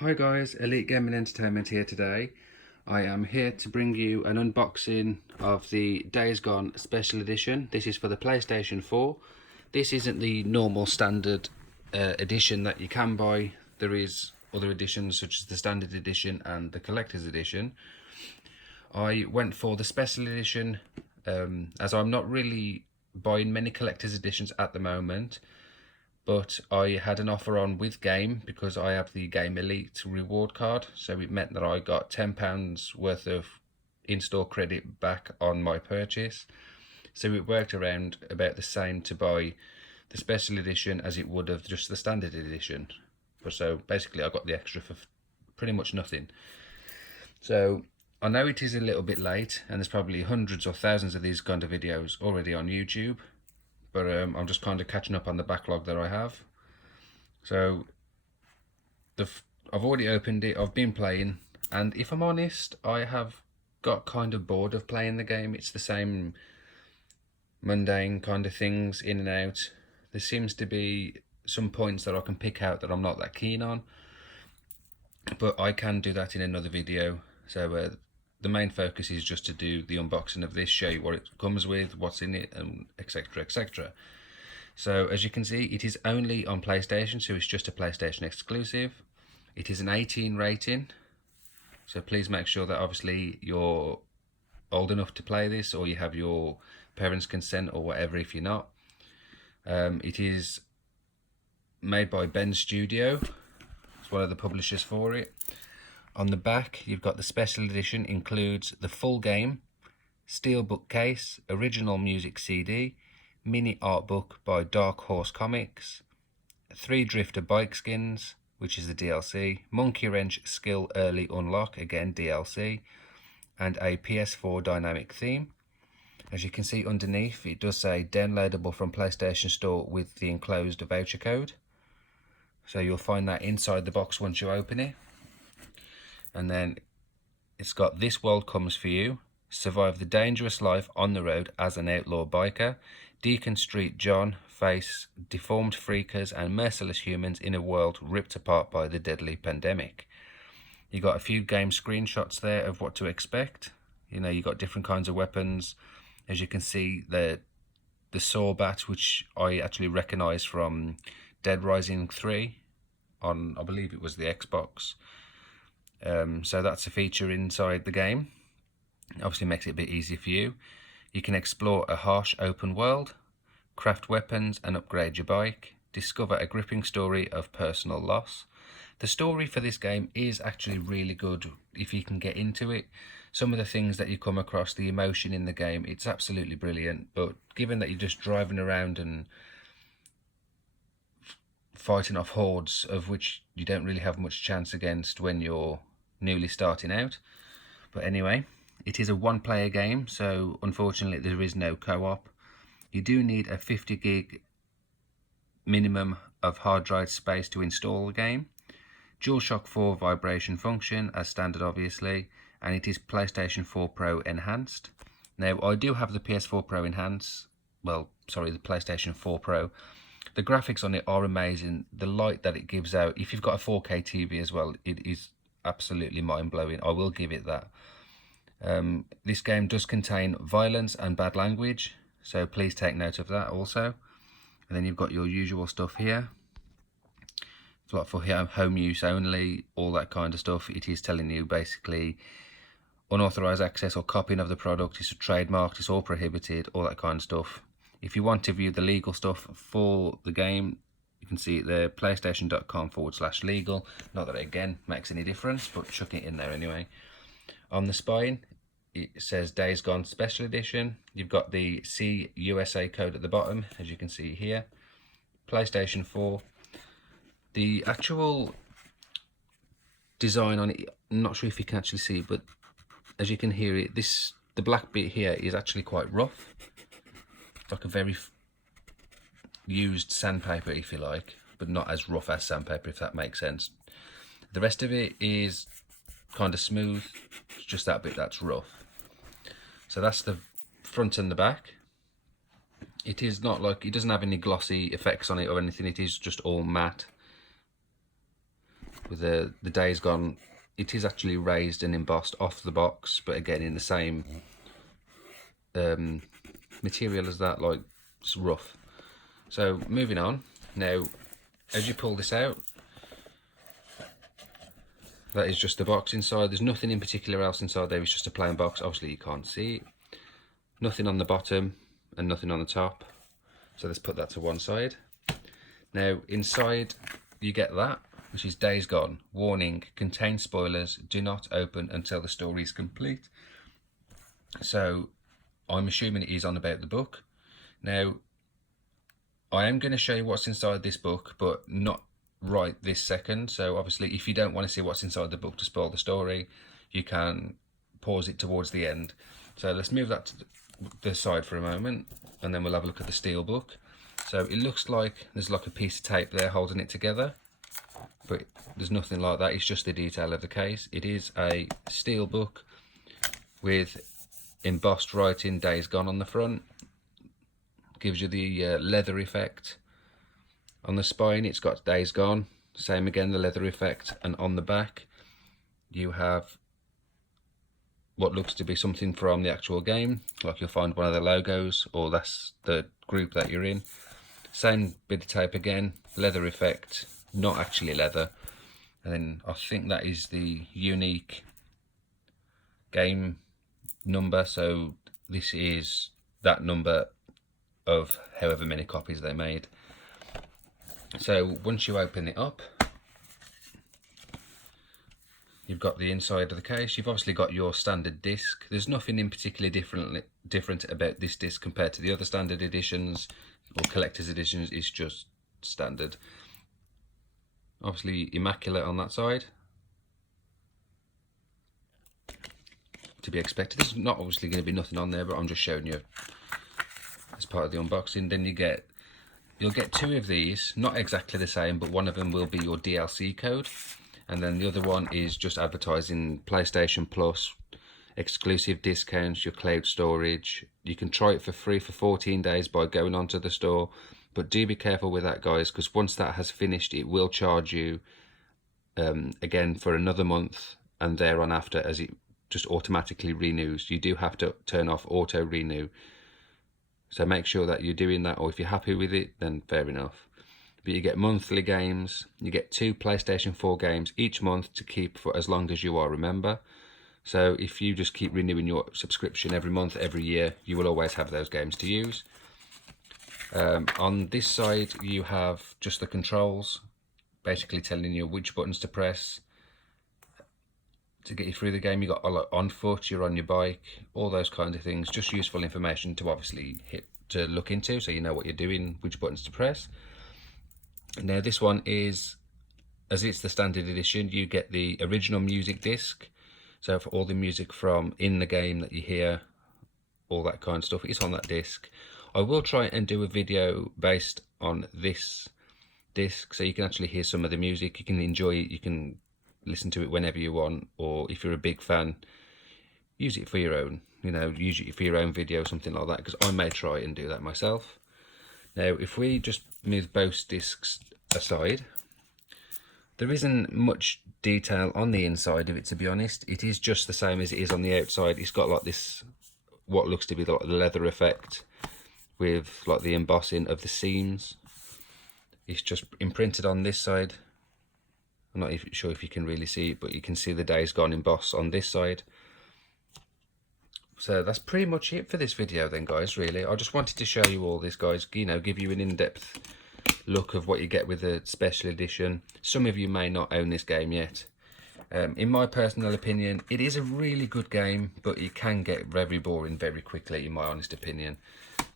Hi guys, Elite Gaming Entertainment here today. I am here to bring you an unboxing of the Days Gone Special Edition. This is for the PlayStation 4. This isn't the normal standard edition that you can buy. There is other editions such as the standard edition and the collector's edition. I went for the special edition as I'm not really buying many collector's editions at the moment. But I had an offer on with Game because I have the Game Elite reward card, so it meant that I got £10 worth of in-store credit back on my purchase. So it worked around about the same to buy the special edition as it would have just the standard edition. But so basically I got the extra for pretty much nothing. So I know it is a little bit late and there's probably hundreds or thousands of these kind of videos already on YouTube. But I'm just kind of catching up on the backlog that I have. So I've already opened it, I've been playing, and if I'm honest, I have got kind of bored of playing the game. It's the same mundane kind of things in and out. There seems to be some points that I can pick out that I'm not that keen on, but I can do that in another video. So the main focus is just to do the unboxing of this, show you what it comes with, what's in it, and etc, etc. So as you can see, it is only on PlayStation, so it's just a PlayStation exclusive. It is an 18 rating, so please make sure that obviously you're old enough to play this, or you have your parents' consent or whatever if you're not. It is made by Ben Studio. It's one of the publishers for it. On the back, you've got the special edition, includes the full game, steelbook case, original music CD, mini art book by Dark Horse Comics, 3 Drifter bike skins, which is the DLC, Monkey Wrench Skill Early Unlock, again DLC, and a PS4 dynamic theme. As you can see underneath, it does say downloadable from PlayStation Store with the enclosed voucher code. So you'll find that inside the box once you open it. And then it's got This World Comes For You, survive the dangerous life on the road as an outlaw biker, Deacon Street John face deformed freakers and merciless humans in a world ripped apart by the deadly pandemic. You got a few game screenshots there of what to expect. You know, you got different kinds of weapons. As you can see, the saw bat, which I actually recognise from Dead Rising 3 on, I believe it was the Xbox. So that's a feature inside the game. Obviously makes it a bit easier for you. You can explore a harsh open world, craft weapons and upgrade your bike, discover a gripping story of personal loss. The story for this game is actually really good if you can get into it. Some of the things that you come across, the emotion in the game, it's absolutely brilliant. But given that you're just driving around and fighting off hordes of which you don't really have much chance against when you're newly starting out. But anyway, it is a one-player game, so unfortunately there is no co-op. You do need a 50 gig minimum of hard drive space to install the game. DualShock 4 vibration function as standard obviously, and it is PlayStation 4 Pro enhanced. Now I do have the PS4 Pro enhanced, well sorry, the PlayStation 4 Pro. The graphics on it are amazing. The light that it gives out, if you've got a 4K TV as well, it is absolutely mind-blowing. I will give it that. This game does contain violence and bad language, so please take note of that also. And then you've got your usual stuff here. It's like for home use only, all that kind of stuff. It is telling you basically unauthorized access or copying of the product, it's trademarked, it's all prohibited, all that kind of stuff. If you want to view the legal stuff for the game, you can see it there, playstation.com/legal. Not that it again makes any difference, but chuck it in there anyway. On the spine, it says Days Gone Special Edition. You've got the CUSA code at the bottom, as you can see here. PlayStation 4. The actual design on it, I'm not sure if you can actually see, but as you can hear it, the black bit here is actually quite rough. It's like a very used sandpaper, if you like, but not as rough as sandpaper, if that makes sense. The rest of it is kind of smooth. It's just that bit that's rough. So that's the front and the back. It is not like, it doesn't have any glossy effects on it or anything. It is just all matte. with the Days Gone. It is actually raised and embossed off the box, but again in the same material as that, like it's rough. So moving on, now as you pull this out, that is just the box inside. There's nothing in particular else inside there, it's just a plain box. Obviously you can't see it. Nothing on the bottom and nothing on the top, so let's put that to one side. Now inside you get that, which is Days Gone. Warning, contains spoilers, do not open until the story is complete. So I'm assuming it is on about the book. Now I am going to show you what's inside this book, but not right this second. So obviously if you don't want to see what's inside the book to spoil the story, you can pause it towards the end. So let's move that to the side for a moment, and then we'll have a look at the steel book. So it looks like there's like a piece of tape there holding it together, but there's nothing like that. It's just the detail of the case. It is a steel book with embossed writing Days Gone on the front. Gives you the leather effect. On the spine it's got Days Gone, same again, the leather effect. And on the back you have what looks to be something from the actual game, like you'll find one of the logos, or that's the group that you're in. Same bit of tape again, leather effect, not actually leather. And then I think that is the unique game number, so this is that number of however many copies they made. So once you open it up, you've got the inside of the case. You've obviously got your standard disc. There's nothing in particularly different about this disc compared to the other standard editions or collector's editions. It's just standard. Obviously immaculate on that side, to be expected. There's not obviously going to be nothing on there, but I'm just showing you as part of the unboxing. Then you'll get two of these, not exactly the same, but one of them will be your DLC code, and then the other one is just advertising PlayStation Plus, exclusive discounts, your cloud storage. You can try it for free for 14 days by going onto the store, but do be careful with that, guys, because once that has finished it will charge you again for another month and thereon after, as it just automatically renews. You do have to turn off auto renew, so make sure that you're doing that, or if you're happy with it then fair enough. But you get monthly games, you get 2 PlayStation 4 games each month to keep for as long as you are, remember. So if you just keep renewing your subscription every month, every year, you will always have those games to use. On this side you have just the controls, basically telling you which buttons to press to get you through the game. You got on foot, you're on your bike, all those kinds of things. Just useful information to obviously look into, so you know what you're doing, which buttons to press. Now this one is, as it's the standard edition, you get the original music disc. So for all the music from in the game that you hear, all that kind of stuff, it's on that disc. I will try and do a video based on this disc, so you can actually hear some of the music. You can enjoy it, you can listen to it whenever you want, or if you're a big fan, use it for your own, use it for your own video, something like that, because I may try and do that myself. Now if we just move both discs aside, there isn't much detail on the inside of it, to be honest. It is just the same as it is on the outside. It's got like this, what looks to be like the leather effect with like the embossing of the seams. It's just imprinted on this side. I'm not even sure if you can really see it, but you can see the Days Gone emboss on this side. So that's pretty much it for this video then, guys, really. I just wanted to show you all this, guys, give you an in-depth look of what you get with the special edition. Some of you may not own this game yet. In my personal opinion, it is a really good game, but it can get very boring very quickly, in my honest opinion.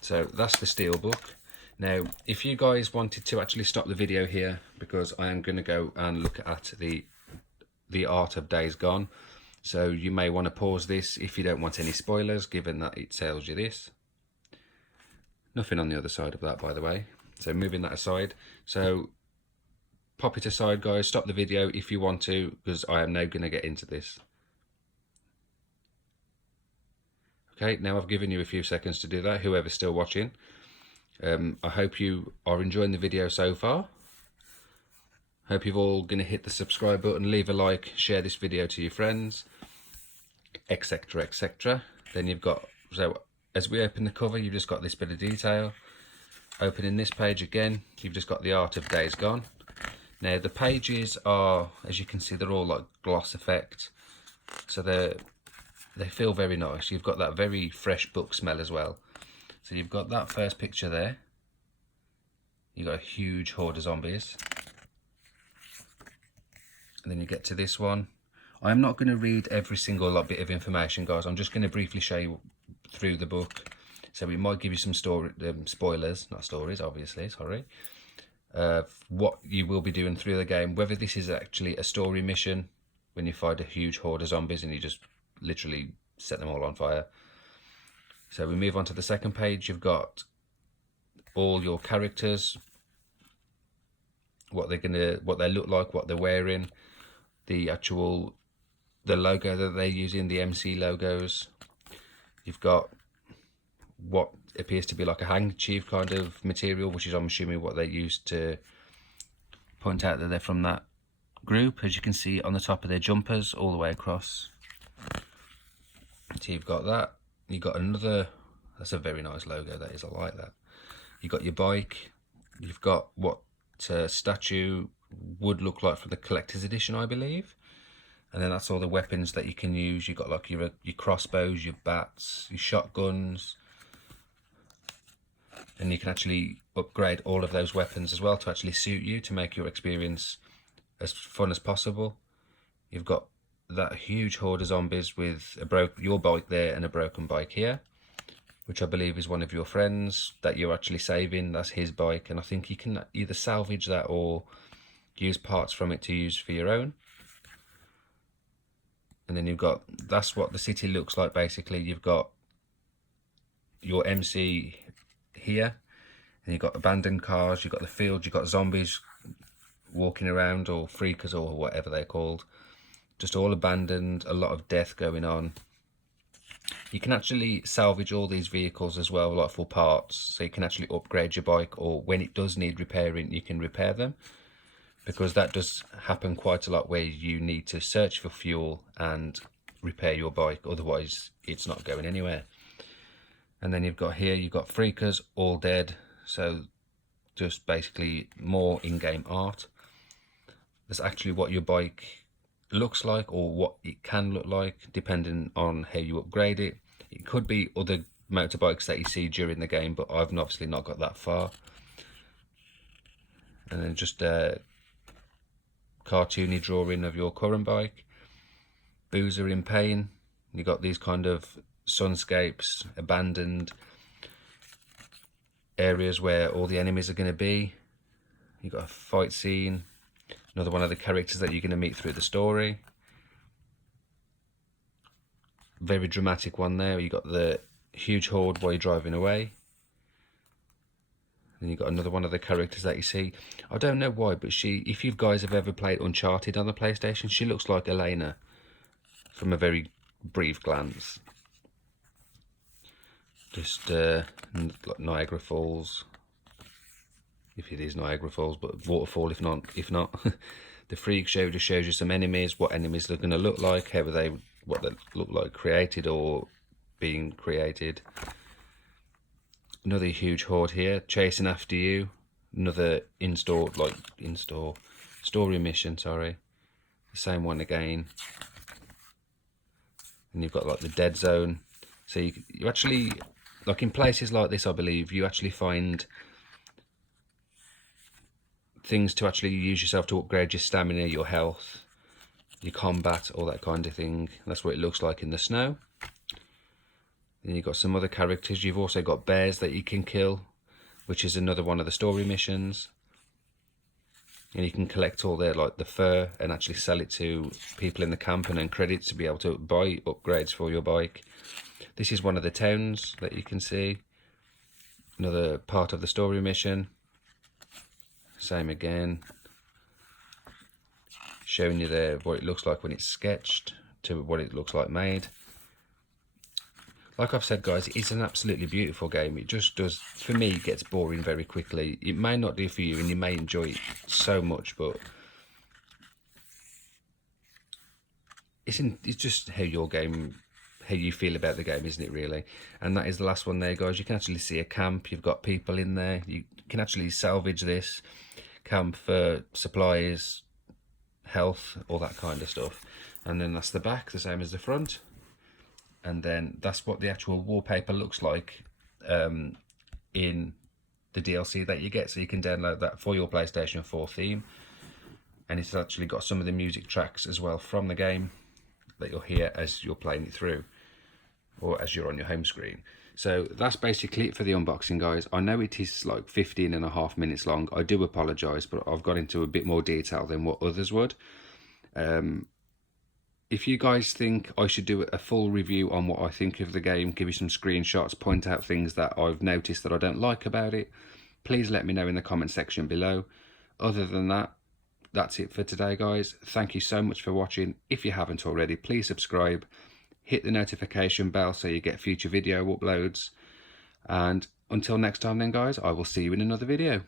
So that's the steelbook. Now, if you guys wanted to actually stop the video here, because I am going to go and look at the art of Days Gone, so you may want to pause this if you don't want any spoilers, given that it tells you this. Nothing on the other side of that, by the way. So moving that aside, so pop it aside, guys, stop the video if you want to, because I am now going to get into this. Okay, now I've given you a few seconds to do that, whoever's still watching. I hope you are enjoying the video so far. Hope you've all going to hit the subscribe button, leave a like, share this video to your friends, etc, etc. Then you've got, so as we open the cover, you've just got this bit of detail. Opening this page again, you've just got the art of Days Gone. Now the pages are, as you can see, they're all like gloss effect, so they feel very nice. You've got that very fresh book smell as well. So you've got that first picture there. You've got a huge horde of zombies. And then you get to this one. I'm not going to read every single bit of information, guys. I'm just going to briefly show you through the book. So we might give you some spoilers, not stories, obviously, sorry. What you will be doing through the game, whether this is actually a story mission when you fight a huge horde of zombies and you just literally set them all on fire. So we move on to the second page. You've got all your characters, what they look like, what they're wearing, the logo that they're using, the MC logos. You've got what appears to be like a handkerchief kind of material, which is, I'm assuming, what they used to point out that they're from that group, as you can see on the top of their jumpers all the way across. So you've got that. You've got another, that's a very nice logo, that is, I like that. You've got your bike. You've got what a statue would look like from the collector's edition, I believe. And then that's all the weapons that you can use. You've got like your crossbows, your bats, your shotguns. And you can actually upgrade all of those weapons as well to actually suit you, to make your experience as fun as possible. You've got that huge horde of zombies with your bike there and a broken bike here, which I believe is one of your friends that you're actually saving. That's his bike, and I think you can either salvage that or use parts from it to use for your own. And then you've got, that's what the city looks like basically. You've got your MC here, and you've got abandoned cars, you've got the field, you've got zombies walking around, or freakers, or whatever they're called. Just all abandoned, a lot of death going on. You can actually salvage all these vehicles as well, like for parts, so you can actually upgrade your bike, or when it does need repairing, you can repair them, because that does happen quite a lot, where you need to search for fuel and repair your bike, otherwise it's not going anywhere. And then you've got here, you've got freakers, all dead, so just basically more in-game art. That's actually what your bike looks like, or what it can look like, depending on how you upgrade it. It could be other motorbikes that you see during the game, but I've obviously not got that far. And then just a cartoony drawing of your current bike. Boozer in pain. You got these kind of sunscapes, abandoned areas where all the enemies are going to be. You've got a fight scene, another one of the characters that you're going to meet through the story. Very dramatic one there. You got the huge horde while you're driving away. Then you got another one of the characters that you see. I don't know why, but if you guys have ever played Uncharted on the PlayStation, she looks like Elena from a very brief glance. Just like Niagara Falls, if it is Niagara Falls, but waterfall if not. The freak show just shows you some enemies, what enemies they're going to look like, what they look like created or being created. Another huge horde here chasing after you. Another story mission, sorry. The same one again. And you've got like the dead zone. So you actually, like in places like this, I believe, you actually find things to actually use yourself to upgrade your stamina, your health, your combat, all that kind of thing. That's what it looks like in the snow. Then you've got some other characters. You've also got bears that you can kill, which is another one of the story missions. And you can collect all their the fur and actually sell it to people in the camp and earn credits to be able to buy upgrades for your bike. This is one of the towns that you can see. Another part of the story mission. Same again. Showing you there what it looks like when it's sketched to what it looks like made. Like I've said, guys, it's an absolutely beautiful game. It just does, for me, it gets boring very quickly. It may not do for you and you may enjoy it so much, but it's just how you feel about the game, isn't it, really? And that is the last one there, guys. You can actually see a camp. You've got people in there. You can actually salvage this camp for supplies, health, all that kind of stuff. And then that's the back, the same as the front. And then that's what the actual wallpaper looks like in the DLC that you get. So you can download that for your PlayStation 4 theme. And it's actually got some of the music tracks as well from the game that you'll hear as you're playing it through, or as you're on your home screen. So that's basically it for the unboxing, guys. I know it is like 15.5 minutes long. I do apologise, but I've got into a bit more detail than what others would. If you guys think I should do a full review on what I think of the game, give you some screenshots, point out things that I've noticed that I don't like about it, please let me know in the comment section below. Other than that, that's it for today, guys. Thank you so much for watching. If you haven't already, please subscribe, hit the notification bell so you get future video uploads. And until next time then, guys, I will see you in another video.